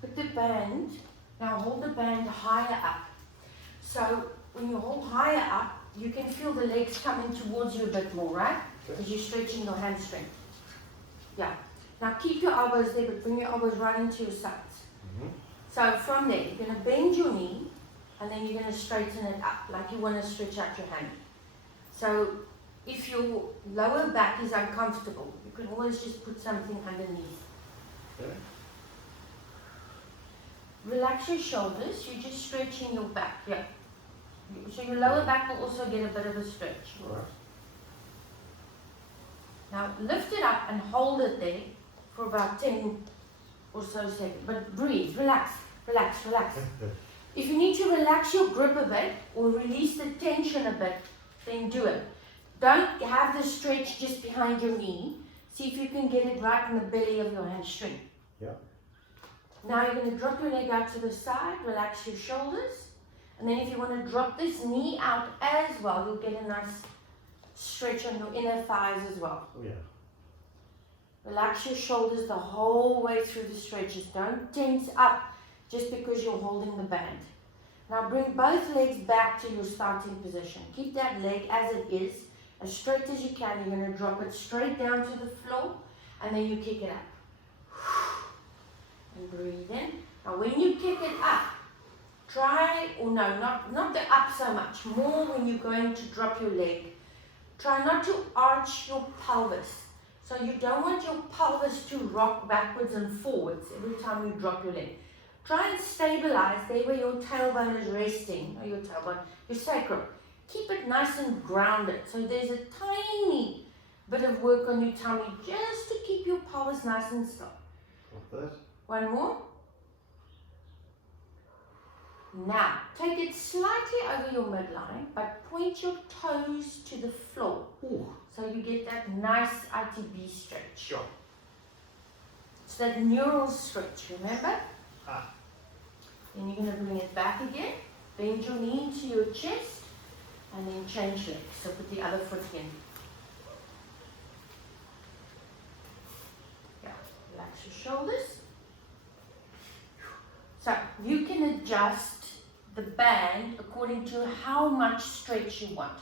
Put the band, now hold the band higher up. So when you hold higher up, you can feel the legs coming towards you a bit more, right? Because you're stretching your hamstring. Yeah. Now keep your elbows there, but bring your elbows right into your sides. So from there, you're going to bend your knee, and then you're going to straighten it up, like you want to stretch out your hand. So if your lower back is uncomfortable, you can always just put something underneath. Okay. Relax your shoulders, you're just stretching your back, yeah. So your lower back will also get a bit of a stretch. All right. Now lift it up and hold it there for about 10 or so seconds. But breathe, relax, relax, relax. If you need to relax your grip a bit or release the tension a bit, then do it. Don't have the stretch just behind your knee. See if you can get it right in the belly of your hamstring. Yeah. Now you're going to drop your leg out to the side, relax your shoulders. And then if you want to drop this knee out as well, you'll get a nice stretch on your inner thighs as well. Oh, yeah. Relax your shoulders the whole way through the stretches. Don't tense up just because you're holding the band. Now bring both legs back to your starting position. Keep that leg as it is, as straight as you can. You're going to drop it straight down to the floor, and then you kick it up. And breathe in. Now when you kick it up, try, or no, not the up so much, more when you're going to drop your leg. Try not to arch your pelvis. So you don't want your pelvis to rock backwards and forwards every time you drop your leg. Try and stabilize there where your tailbone is resting, or your tailbone, your sacrum. Keep it nice and grounded. So there's a tiny bit of work on your tummy just to keep your pelvis nice and still. Like that. One more. Now, take it slightly over your midline, but point your toes to the floor. Ooh. So you get that nice ITB stretch. Sure. It's that neural stretch, remember? Ah. Then you're going to bring it back again. Bend your knee into your chest, and then change legs. So put the other foot in. Yeah, relax your shoulders. So you can adjust the band according to how much stretch you want.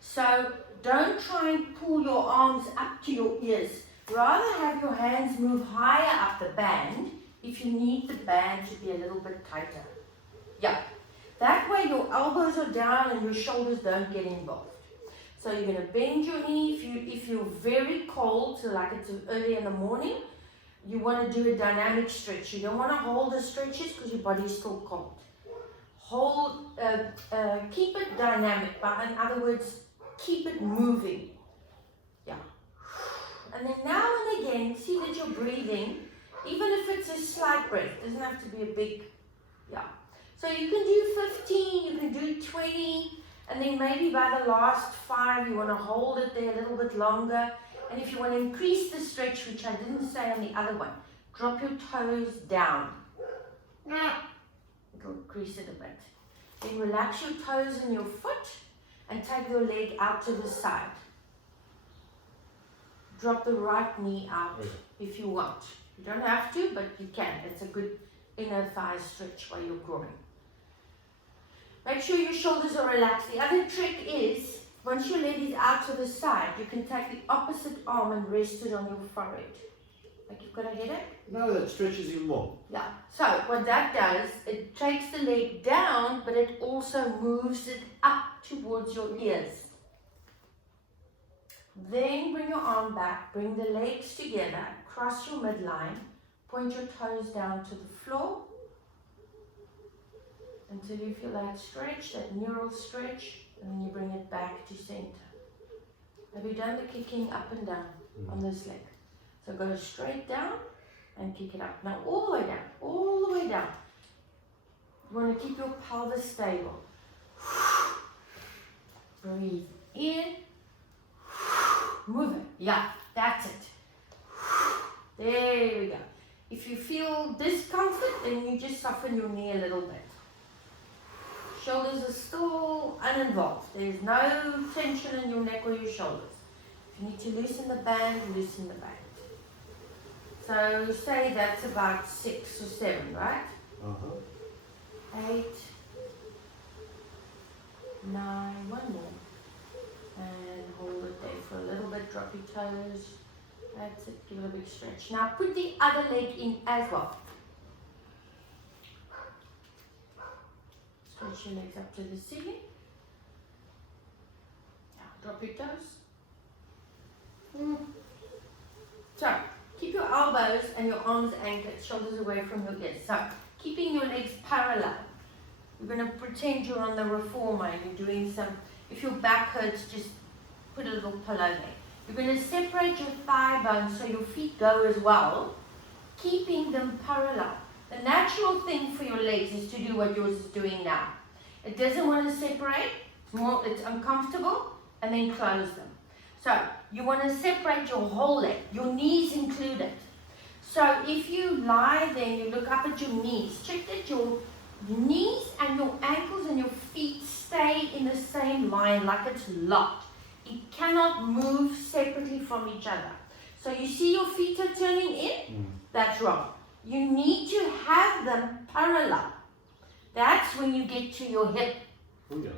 So don't try and pull your arms up to your ears. Rather have your hands move higher up the band if you need the band to be a little bit tighter. Yeah, that way your elbows are down and your shoulders don't get involved. So you're going to bend your knee. If you're very cold, so like it's early in the morning, you want to do a dynamic stretch. You don't want to hold the stretches because your body is still cold. Keep it dynamic, but in other words, keep it moving. Yeah. And then now and again, see that you're breathing, even if it's a slight breath. It doesn't have to be a big, yeah. So you can do 15, you can do 20, and then maybe by the last 5, you want to hold it there a little bit longer. And if you want to increase the stretch, which I didn't say on the other one, drop your toes down. It'll increase it a bit. Then relax your toes and your foot and take your leg out to the side. Drop the right knee out if you want. You don't have to, but you can. It's a good inner thigh stretch while you're growing. Make sure your shoulders are relaxed. The other trick is, once your leg is out to the side, you can take the opposite arm and rest it on your forehead. Like you've got a headache? No, that stretches even more. Yeah. So what that does, it takes the leg down, but it also moves it up towards your ears. Then bring your arm back, bring the legs together, cross your midline, point your toes down to the floor until you feel that stretch, that neural stretch, and then you bring it back to center. Have you done the kicking up and down on this leg? So go straight down and kick it up. Now all the way down, all the way down. You want to keep your pelvis stable. Breathe in. Move it. Yeah, that's it. There we go. If you feel discomfort, then you just soften your knee a little bit. Shoulders are still uninvolved. There's no tension in your neck or your shoulders. If you need to loosen the band, loosen the band. So say that's about 6 or 7, right? 8, 9, one more. And hold it there for a little bit, drop your toes. That's it, give it a big stretch. Now put the other leg in as well. Stretch your legs up to the ceiling. Now drop your toes. So, keep your elbows and your arms anchored, shoulders away from your ears. So, keeping your legs parallel. You're going to pretend you're on the reformer and you're doing some, if your back hurts, just put a little pillow there. You're going to separate your thigh bones so your feet go as well, keeping them parallel. The natural thing for your legs is to do what yours is doing now. It doesn't want to separate, it's uncomfortable, and then close them. So, you want to separate your whole leg, your knees included. So, if you lie there and you look up at your knees, check that your knees and your ankles and your feet stay in the same line like it's locked. It cannot move separately from each other. So, you see your feet are turning in? That's wrong. You need to have them parallel. That's when you get to your hip. Oh, yeah.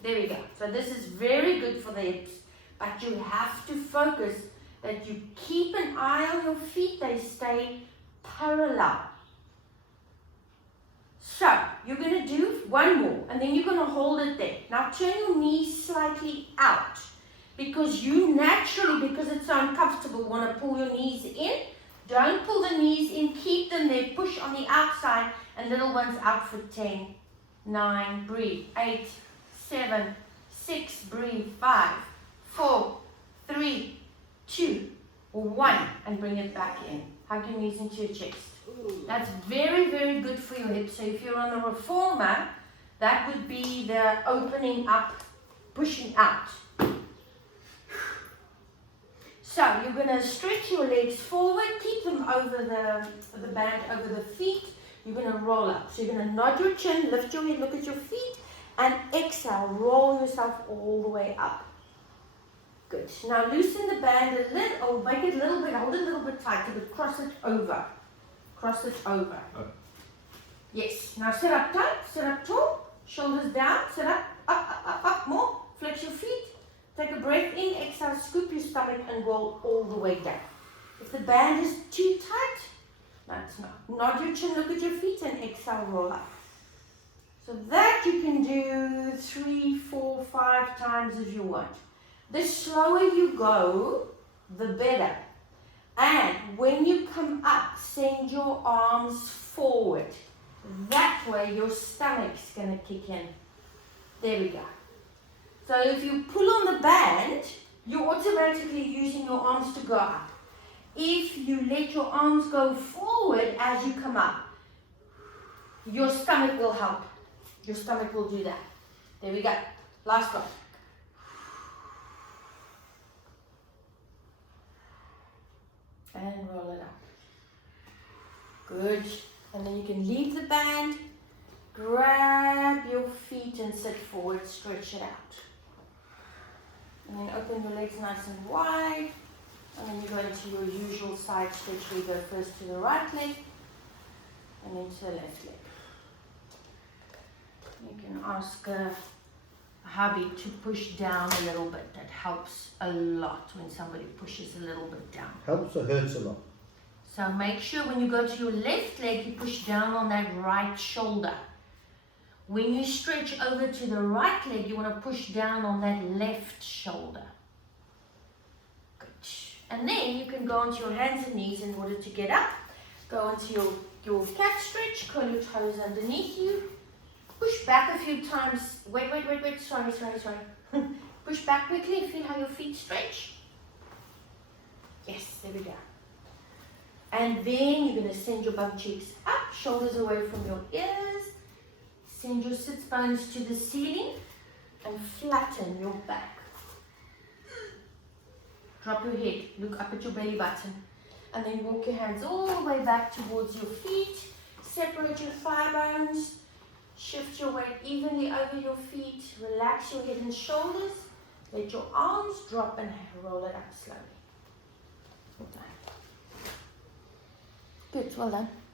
There we go. So, this is very good for the hips. But you have to focus that you keep an eye on your feet, they stay parallel. So, you're going to do one more and then you're going to hold it there. Now turn your knees slightly out because you naturally, because it's so uncomfortable, want to pull your knees in. Don't pull the knees in, keep them there, push on the outside and little ones out for 10, 9, breathe, 8, 7, 6, breathe, 5, 4, 3, 2, 1, and bring it back in. Hug your knees into your chest. That's very, very good for your hips. So if you're on the reformer, that would be the opening up, pushing out. So you're going to stretch your legs forward, keep them over the band over the feet. You're going to roll up. So you're going to nod your chin, lift your head, look at your feet, and exhale, roll yourself all the way up. Good. Now loosen the band a little, or make it a little bit, hold it a little bit tighter, but cross it over. Cross it over. Yes. Now sit up tight, sit up tall, shoulders down, sit up, up, more. Flex your feet. Take a breath in, exhale, scoop your stomach and roll all the way down. If the band is too tight, no, it's not. Nod your chin, look at your feet, and exhale, roll up. So that you can do 3, 4, 5 times if you want. The slower you go, the better. And when you come up, send your arms forward. That way your stomach's going to kick in. There we go. So if you pull on the band, you're automatically using your arms to go up. If you let your arms go forward as you come up, your stomach will help. Your stomach will do that. There we go. Last one. And roll it up. Good. And then you can leave the band, grab your feet and sit forward, stretch it out. And then open your legs nice and wide. And then you go into your usual side stretch where you go first to the right leg and then to the left leg. You can ask hubby to push down a little bit. That helps a lot when somebody pushes a little bit down. Helps or hurts a lot? So make sure when you go to your left leg, you push down on that right shoulder. When you stretch over to the right leg, you want to push down on that left shoulder. Good. And then you can go onto your hands and knees in order to get up. Go into your cat stretch, curl your toes underneath you. Push back a few times. Wait. Sorry. Push back quickly. Feel how your feet stretch. Yes, there we go. And then you're going to send your bum cheeks up, shoulders away from your ears. Send your sits bones to the ceiling and flatten your back. Drop your head, look up at your belly button. And then walk your hands all the way back towards your feet. Separate your thigh bones. Shift your weight evenly over your feet. Relax your head and shoulders. Let your arms drop and roll it up slowly. Good, well done.